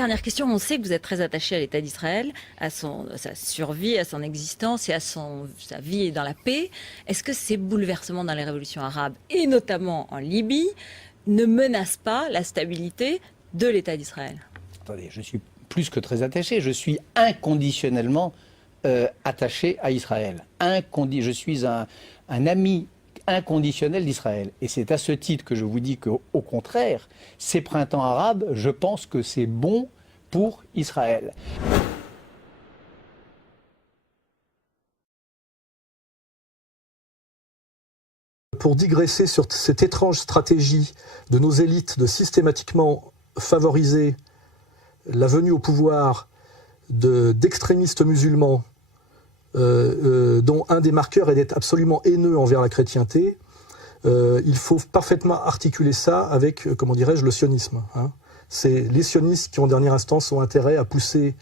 Dernière question, on sait que vous êtes très attaché à l'État d'Israël, à sa survie, à son existence et à sa vie dans la paix. Est-ce que ces bouleversements dans les révolutions arabes, et notamment en Libye, ne menacent pas la stabilité de l'État d'Israël? Attendez, je suis plus que très attaché, je suis inconditionnellement attaché à Israël. Je suis un ami inconditionnel d'Israël. Et c'est à ce titre que je vous dis qu'au contraire, ces printemps arabes, je pense que c'est bon pour Israël. Pour digresser sur cette étrange stratégie de nos élites de systématiquement favoriser la venue au pouvoir d'extrémistes musulmans, dont un des marqueurs est d'être absolument haineux envers la chrétienté, il faut parfaitement articuler ça avec, comment dirais-je, le sionisme. C'est les sionistes qui, en dernière instance, ont intérêt à pousser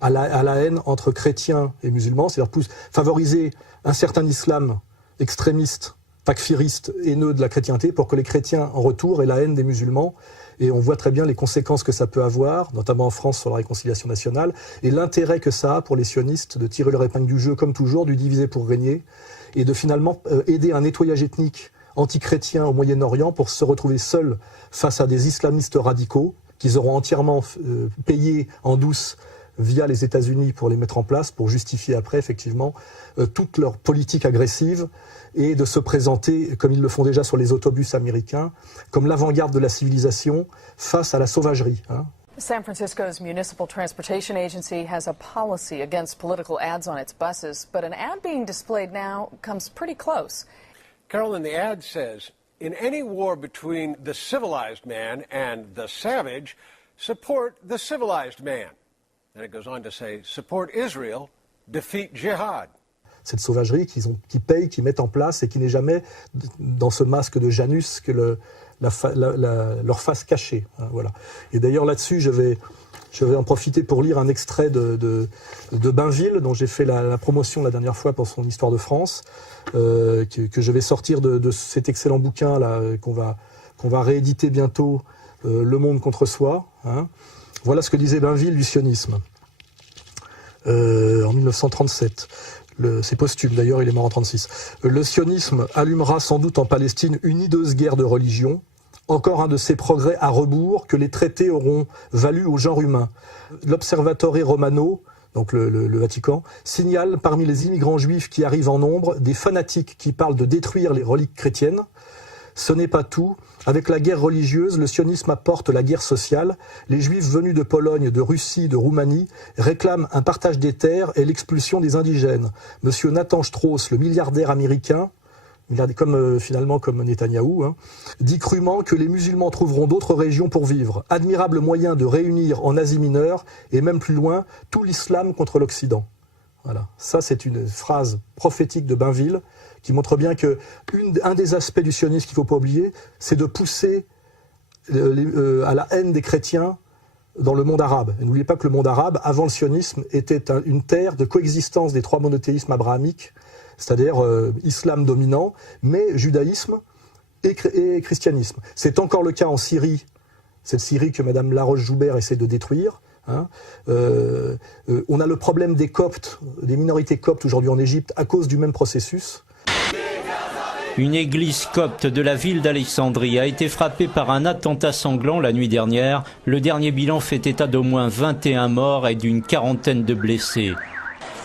à la haine entre chrétiens et musulmans, c'est-à-dire favoriser un certain islam extrémiste, takfiriste, haineux de la chrétienté, pour que les chrétiens, en retour, aient la haine des musulmans. Et on voit très bien les conséquences que ça peut avoir, notamment en France sur la réconciliation nationale, et l'intérêt que ça a pour les sionistes de tirer leur épingle du jeu, comme toujours, du diviser pour régner, et de finalement aider un nettoyage ethnique anti-chrétien au Moyen-Orient pour se retrouver seuls face à des islamistes radicaux qu'ils auront entièrement payés en douce via les États-Unis pour les mettre en place, pour justifier après, effectivement, toute leur politique agressive, et de se présenter, comme ils le font déjà sur les autobus américains, comme l'avant-garde de la civilisation face à la sauvagerie. San Francisco's Municipal Transportation Agency has a policy against political ads on its buses, but an ad being displayed now comes pretty close. Carolyn, the ad says, in any war between the civilized man and the savage, support the civilized man. And it goes on to say, support Israel, defeat jihad. Cette sauvagerie qu'ils payent, qu'ils mettent en place, et qui n'est jamais dans ce masque de Janus que leur face cachée. Voilà. Et d'ailleurs là-dessus, je vais en profiter pour lire un extrait de Bainville, dont j'ai fait la promotion la dernière fois pour son Histoire de France, que je vais sortir de cet excellent bouquin là qu'on va rééditer bientôt, Le monde contre soi. Voilà ce que disait Bainville du sionisme en 1937. C'est posthume, d'ailleurs, il est mort en 1936. Le sionisme allumera sans doute en Palestine une hideuse guerre de religion, encore un de ces progrès à rebours que les traités auront valu au genre humain. L'Observatore Romano, donc le Vatican, signale parmi les immigrants juifs qui arrivent en nombre des fanatiques qui parlent de détruire les reliques chrétiennes. Ce n'est pas tout. Avec la guerre religieuse, le sionisme apporte la guerre sociale. Les juifs venus de Pologne, de Russie, de Roumanie réclament un partage des terres et l'expulsion des indigènes. Monsieur Nathan Strauss, le milliardaire américain, finalement comme Netanyahou, dit crûment que les musulmans trouveront d'autres régions pour vivre. Admirable moyen de réunir en Asie mineure, et même plus loin, tout l'islam contre l'Occident. Voilà. Ça, c'est une phrase prophétique de Bainville, qui montre bien que un des aspects du sionisme qu'il ne faut pas oublier, c'est de pousser à la haine des chrétiens dans le monde arabe. Et n'oubliez pas que le monde arabe, avant le sionisme, était une terre de coexistence des trois monothéismes abrahamiques, c'est-à-dire islam dominant, mais judaïsme et christianisme. C'est encore le cas en Syrie, cette Syrie que Mme Laroche-Joubert essaie de détruire. On a le problème des Coptes, des minorités coptes aujourd'hui en Égypte, à cause du même processus. Une église copte de la ville d'Alexandrie a été frappée par un attentat sanglant la nuit dernière. Le dernier bilan fait état d'au moins 21 morts et d'une quarantaine de blessés.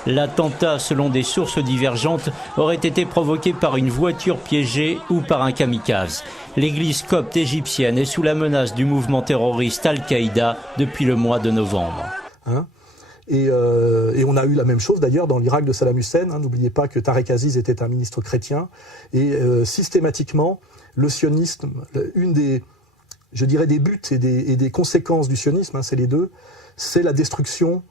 L'attentat, selon des sources divergentes, aurait été provoqué par une voiture piégée ou par un kamikaze. L'église copte égyptienne est sous la menace du mouvement terroriste Al-Qaïda depuis le mois de novembre. Et on a eu la même chose d'ailleurs dans l'Irak de Saddam Hussein. N'oubliez pas que Tarek Aziz était un ministre chrétien. Et systématiquement, le sionisme, une des buts et des conséquences du sionisme, c'est les deux, c'est la destruction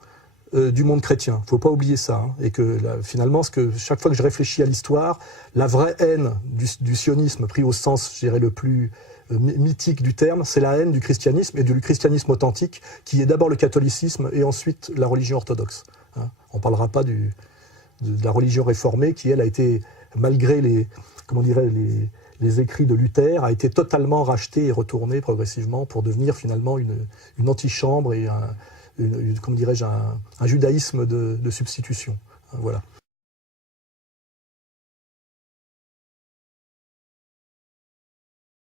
du monde chrétien. Il ne faut pas oublier ça. Et que finalement, chaque fois que je réfléchis à l'histoire, la vraie haine du sionisme, pris au sens, je dirais, le plus mythique du terme, c'est la haine du christianisme, et du christianisme authentique, qui est d'abord le catholicisme et ensuite la religion orthodoxe. On ne parlera pas de la religion réformée, qui elle a été, malgré les les écrits de Luther, a été totalement racheté et retourné progressivement pour devenir finalement une antichambre et comment dirais-je, un judaïsme de substitution. Voilà.